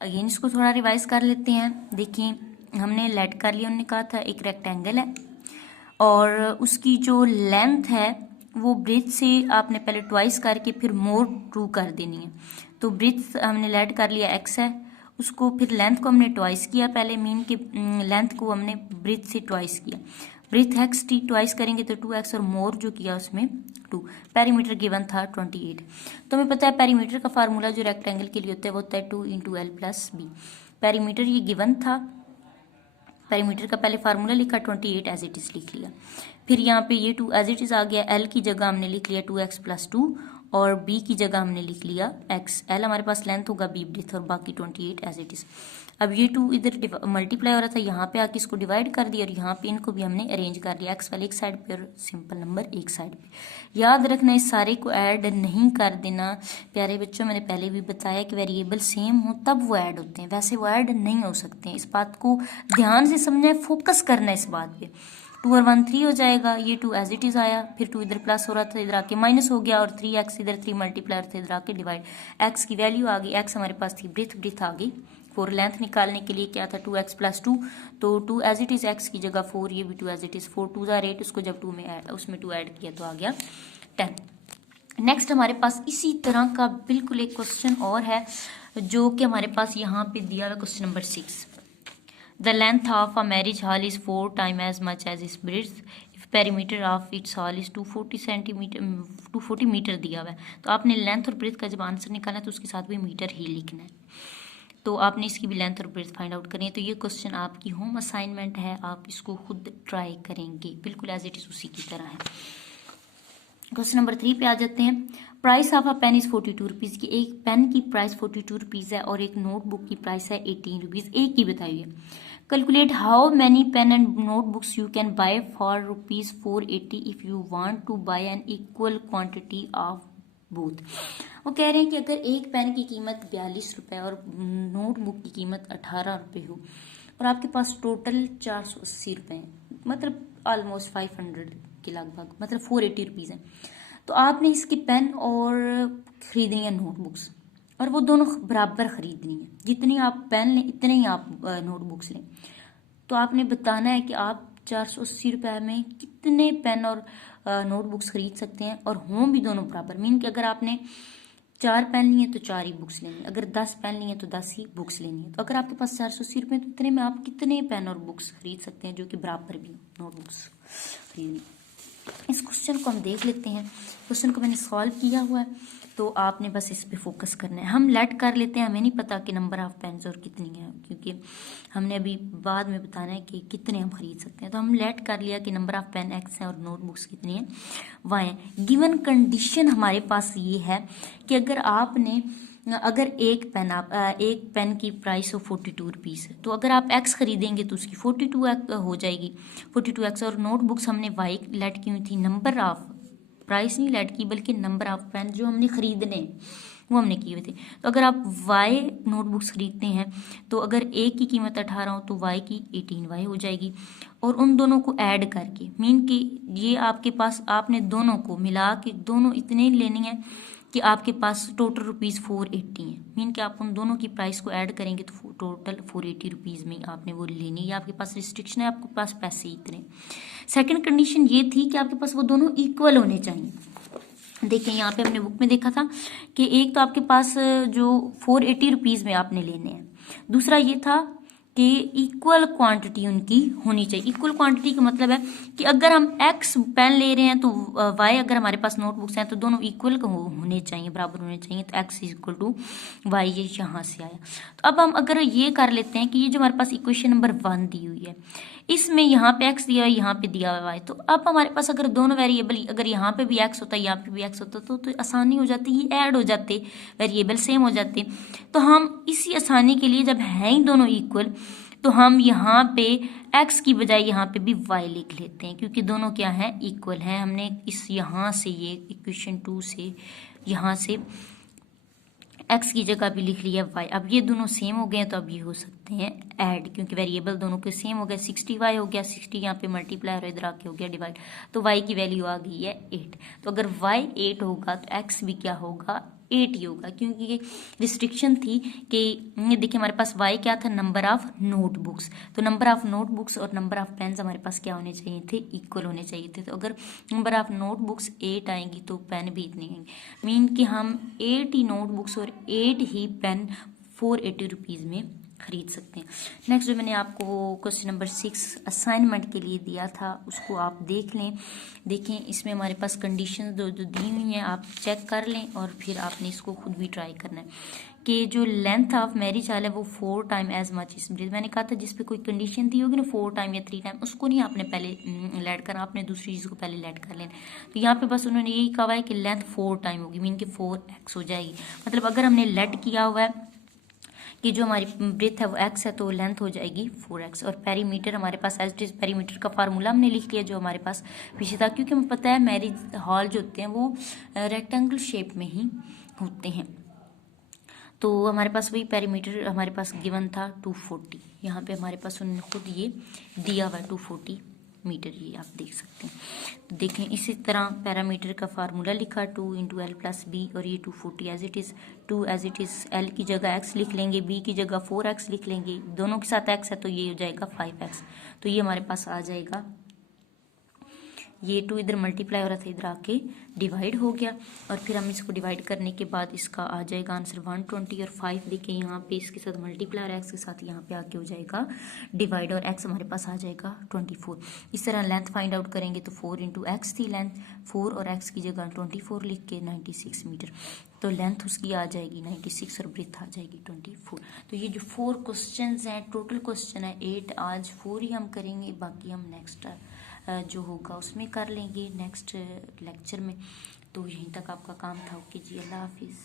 Again इसको थोड़ा revise कर लेते हैं। देखिए हमने लेट कर लिया, उन्होंने कहा था एक रेक्टेंगल है और उसकी जो लेंथ है वो ब्रेथ से आपने पहले ट्वाइस करके फिर मोर टू कर देनी है। तो ब्रेथ हमने लेट कर लिया एक्स है, उसको फिर लेंथ को हमने ट्वाइस किया, पहले मीन के लेंथ को हमने ब्रेथ से ट्वाइस किया। ब्रेथ एक्स टी ट्वाइस करेंगे तो 2x और मोर जो किया उसमें 2। पेरीमीटर गिवन था 28। तो हमें पता है पेरीमीटर का फार्मूला जो रेक्टेंगल के लिए होता है वो होता है 2 into l plus b. Perimeter ये गिवन था, पेरीमीटर का पहले फार्मूला लिखा, 28 एज इट इज लिख लिया। फिर यहाँ पे ये 2 एज इट इज आ गया, एल की जगह हमने लिख लिया 2x प्लस 2 और b की जगह हमने लिख लिया x। एल हमारे पास लेंथ होगा, b ब्रेथ और बाकी 28 एज इट इज। अब ये 2 इधर मल्टीप्लाई हो रहा था, यहाँ पे आके इसको डिवाइड कर दिया और यहाँ पे इनको भी हमने अरेंज कर लिया, x वाले एक साइड पे और सिंपल नंबर एक साइड पे। याद रखना इस सारे को ऐड नहीं कर देना प्यारे बच्चों, मैंने पहले भी बताया कि वेरिएबल सेम हो तब वो ऐड होते हैं, वैसे वो ऐड नहीं हो सकते हैं। इस बात को ध्यान से समझना है, फोकस करना है इस बात पे। 2 और 1 3 हो जाएगा, ये 2 एज इट इज आया, फिर 2 इधर प्लस हो रहा था इधर आके माइनस हो गया और 3x इधर 3 मल्टीप्लाई थे इधर आके डिवाइड। x की वैल्यू आ गई, x हमारे पास थी ब्रेथ, ब्रेथ आ गई 4। लेंथ निकालने के लिए क्या था 2x प्लस 2, तो 2 एज इट इज x की जगह 4, ये भी 2 एज इट इज 4 2 8, उसको जब 2 में उसमें 2 ऐड किया तो आ गया 10। नेक्स्ट हमारे पास इसी तरह का बिल्कुल एक क्वेश्चन और है जो कि हमारे पास यहाँ पे दिया हुआ question number 6। The length of a marriage hall is 4 times as much as its breadth if perimeter of its hall is 240 metre दिया हुआ है। तो आपने लेंथ और ब्रेथ का जब आंसर निकालना है तो उसके साथ भी मीटर ही लिखना है। तो आपने इसकी भी लेंथ और ब्रेथ फाइंड आउट करनी है। तो ये क्वेश्चन आपकी होम असाइनमेंट है, आप इसको खुद ट्राई करेंगे, बिल्कुल एज इट इज उसी की तरह है। क्वेश्चन नंबर 3 पे आ जाते हैं। Price of a pen is 42 rupees की, एक पेन की प्राइस 42 रुपीज़ है और एक नोटबुक की प्राइस है 18 रुपीज़, एक की बताई हुई है। Calculate how many pen and notebooks you can buy for rupees 480 if you want to buy an equal quantity of both. वो कह रहे हैं कि अगर एक पेन की कीमत 42 रुपये और नोटबुक की कीमत 18 रुपये हो और आपके पास टोटल 480 रुपये हैं, मतलब ऑलमोस्ट 500 के लगभग, मतलब 480 रुपीज़ है, तो आपने इसकी पेन और खरीदनी है नोटबुक्स और वो दोनों बराबर खरीदनी है, जितनी आप पेन लें इतने ही आप नोटबुक्स लें। तो आपने बताना है कि आप 480 रुपये में कितने पेन और नोटबुक्स खरीद सकते हैं और हों भी दोनों बराबर। मीन कि अगर आपने 4 पेन लिए तो 4 ही बुक्स लेनी है, अगर 10 पेन लिए तो 10 ही बुक्स लेनी है। तो अगर आपके पास 480 रुपये तो इतने में आप कितने पेन और बुक्स खरीद सकते हैं जो कि बराबर भी नोटबुक्स खरीदनी। इस क्वेश्चन को हम देख लेते हैं। क्वेश्चन को मैंने सॉल्व किया हुआ है, तो आपने बस इस पे फोकस करना है। हम लेट कर लेते हैं, हमें नहीं पता कि नंबर ऑफ पेन्स और कितनी है, क्योंकि हमने अभी बाद में बताना है कि कितने हम खरीद सकते हैं। तो हम लेट कर लिया कि नंबर ऑफ पेन एक्स है और नोटबुक्स कितनी है वाई है। गिवन कंडीशन हमारे पास ये है कि अगर एक पेन की प्राइस हो 42 रुपीज़, तो अगर आप एक्स खरीदेंगे तो उसकी 42 हो जाएगी, 42x। और नोटबुक्स हमने वाई लेट की हुई थी, नंबर ऑफ प्राइस नहीं लेट की बल्कि नंबर ऑफ पेन जो हमने खरीदने वो हमने किए हुए थे। तो अगर आप वाई नोटबुक्स खरीदते हैं तो अगर एक की कीमत 18 हो तो वाई की 18y हो जाएगी, और उन दोनों को ऐड करके मीन कि ये आपके पास आपने दोनों को मिला के दोनों इतने लेनी है कि आपके पास टोटल रुपीज़ 480 है। मीन कि आप उन दोनों की प्राइस को ऐड करेंगे तो टोटल 480 रुपीज़ में आपने वो लेनी है। आपके पास रिस्ट्रिक्शन है, आपके पास पैसे इतने। सेकंड कंडीशन ये थी कि आपके पास वो दोनों इक्वल होने चाहिए। देखिए यहाँ पे हमने बुक में देखा था कि एक तो आपके पास जो 480 रुपीज़ में आपने लेने हैं, दूसरा ये था कि इक्वल क्वांटिटी उनकी होनी चाहिए। इक्वल क्वांटिटी का मतलब है कि अगर हम एक्स पेन ले रहे हैं तो वाई, अगर हमारे पास नोटबुक्स हैं तो दोनों इक्वल होने चाहिए, बराबर होने चाहिए। तो x is equal to y, ये यहाँ से आया। तो अब हम अगर ये कर लेते हैं कि ये जो हमारे पास इक्वेशन नंबर 1 दी हुई है, इसमें यहाँ पे एक्स दिया हुआ है, यहाँ पे दिया हुआ है, तो अब हमारे पास अगर दोनों वेरिएबल, अगर यहाँ पे भी एक्स होता है यहाँ पे भी एक्स होता तो आसानी हो जाती, ये ऐड हो जाते, वेरिएबल सेम हो जाते। तो हम इसी आसानी के लिए जब हैं ही दोनों इक्वल, तो हम यहाँ पे x की बजाय यहाँ पे भी y लिख लेते हैं, क्योंकि दोनों क्या हैं इक्वल हैं। हमने इस यहाँ से ये इक्वेशन 2 से यहाँ से x की जगह भी लिख लिया y। अब ये दोनों सेम हो गए तो अब ये हो सकते हैं ऐड, क्योंकि वेरिएबल दोनों के सेम हो गए। 60y हो गया, 60 यहाँ पे मल्टीप्लाई और इधर आके हो गया डिवाइड, तो y की वैल्यू आ गई है 8। तो अगर y 8 होगा तो x भी क्या होगा 8 ही होगा, क्योंकि ये रिस्ट्रिक्शन थी कि ये देखिए हमारे पास y क्या था, नंबर ऑफ नोटबुक्स। तो नंबर ऑफ नोटबुक्स और नंबर ऑफ पेन्स हमारे पास क्या होने चाहिए थे, इक्वल होने चाहिए थे। तो अगर नंबर ऑफ नोटबुक्स 8 आएंगी तो पेन भी इतनी आएंगी, मीन कि हम 8 ही नोटबुक्स और 8 ही पेन 480 रुपीज़ में खरीद सकते हैं। नेक्स्ट जो मैंने आपको क्वेश्चन नंबर 6 असाइनमेंट के लिए दिया था उसको आप देख लें। देखें इसमें हमारे पास कंडीशन जो दी हुई हैं आप चेक कर लें और फिर आपने इसको खुद भी ट्राई करना है कि जो लेंथ ऑफ मैरिज हाल है वो 4 टाइम एज मच इस ब्रीथ। मैंने कहा था जिस पे कोई कंडीशन दी होगी ना 4 टाइम या 3 टाइम, उसको नहीं आपने पहले लेट करना, आपने दूसरी चीज़ को पहले लेट कर लेना। तो यहाँ पे बस उन्होंने यही कहा है कि लेंथ 4 टाइम होगी, मीन कि 4x हो जाएगी। मतलब अगर हमने लेट किया हुआ है कि जो हमारी ब्रेथ है वो x है तो लेंथ हो जाएगी 4x। और पेरीमीटर हमारे पास एज इट इज पेरीमीटर का फार्मूला हमने लिख लिया जो हमारे पास पीछे था, क्योंकि हमें पता है मैरिज हॉल जो होते हैं वो रेक्टेंगल शेप में ही होते हैं। तो हमारे पास वही पेरीमीटर हमारे पास गिवन था 240। यहाँ पे हमारे पास उन्होंने खुद ये दिया हुआ 240 मीटर, ये आप देख सकते हैं। तो देखें इसी तरह पैरामीटर का फार्मूला लिखा 2 × l + b और ये 240 as it is. 2 as it is, l की जगह x लिख लेंगे, b की जगह 4x लिख लेंगे, दोनों के साथ x है तो ये हो जाएगा 5x। तो ये हमारे पास आ जाएगा, ये 2 इधर मल्टीप्लाई हो रहा था इधर आके डिवाइड हो गया। और फिर हम इसको डिवाइड करने के बाद इसका आ जाएगा आंसर 120 और 5 देखें यहाँ पे इसके साथ मल्टीप्लाई और x के साथ यहाँ पे आके हो जाएगा डिवाइड और x हमारे पास आ जाएगा 24। इस तरह लेंथ फाइंड आउट करेंगे तो 4 × x थी लेंथ, 4 और x की जगह 24 लिख के 96 मीटर। तो लेंथ उसकी आ जाएगी 96 और ब्रेथ आ जाएगी 24। तो ये जो 4 क्वेश्चन हैं, टोटल क्वेश्चन है 8, आज 4 ही हम करेंगे, बाकी हम नेक्स्ट जो होगा उसमें कर लेंगे नेक्स्ट लेक्चर में। तो यहीं तक आपका काम था। ओके जी, अल्लाह हाफिज़।